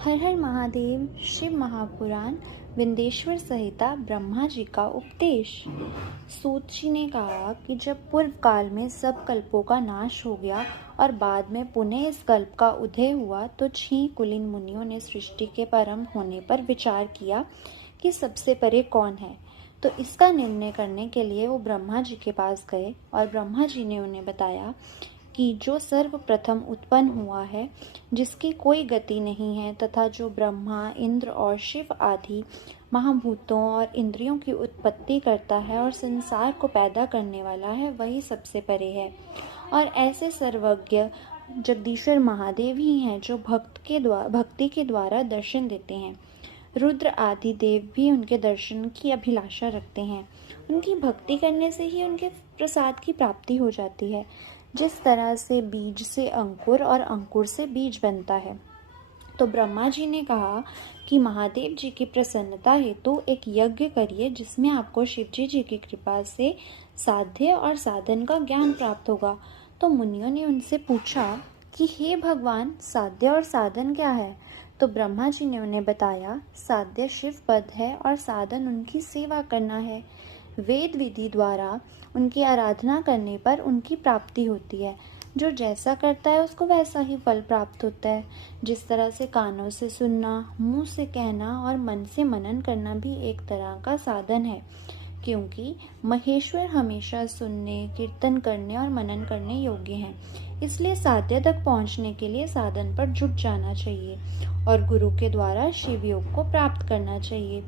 हर हर महादेव। शिव महापुराण विंध्येश्वर संहिता ब्रह्मा जी का उपदेश। सूत जी ने कहा कि जब पूर्व काल में सब कल्पों का नाश हो गया और बाद में पुनः इस कल्प का उदय हुआ तो 6 कुलीन मुनियों ने सृष्टि के परम होने पर विचार किया कि सबसे परे कौन है। तो इसका निर्णय करने के लिए वो ब्रह्मा जी के पास गए और ब्रह्मा जी ने उन्हें बताया कि जो सर्वप्रथम उत्पन्न हुआ है, जिसकी कोई गति नहीं है तथा जो ब्रह्मा, इंद्र और शिव आदि महाभूतों और इंद्रियों की उत्पत्ति करता है और संसार को पैदा करने वाला है, वही सबसे परे है। और ऐसे सर्वज्ञ जगदीश्वर महादेव ही हैं जो भक्ति के द्वारा दर्शन देते हैं। रुद्र आदि देव भी उनके दर्शन की अभिलाषा रखते हैं। उनकी भक्ति करने से ही उनके प्रसाद की प्राप्ति हो जाती है। जिस तरह से बीज से अंकुर और अंकुर से बीज बनता है। तो ब्रह्मा जी ने कहा कि महादेव जी की प्रसन्नता हेतु एक यज्ञ करिए जिसमें आपको शिवजी जी की कृपा से साध्य और साधन का ज्ञान प्राप्त होगा। तो मुनियों ने उनसे पूछा कि हे भगवान, साध्य और साधन क्या है? तो ब्रह्मा जी ने उन्हें बताया, साध्य शिव पद है और साधन उनकी सेवा करना है। वेद विधि द्वारा उनकी आराधना करने पर उनकी प्राप्ति होती है। जो जैसा करता है उसको वैसा ही फल प्राप्त होता है। जिस तरह से कानों से सुनना, मुंह से कहना और मन से मनन करना भी एक तरह का साधन है, क्योंकि महेश्वर हमेशा सुनने, कीर्तन करने और मनन करने योग्य हैं। इसलिए साध्य तक पहुंचने के लिए साधन पर जुट जाना चाहिए और गुरु के द्वारा शिव योग को प्राप्त करना चाहिए।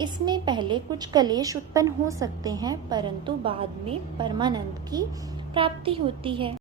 इसमें पहले कुछ कलेश उत्पन्न हो सकते हैं, परंतु बाद में परमानंद की प्राप्ति होती है।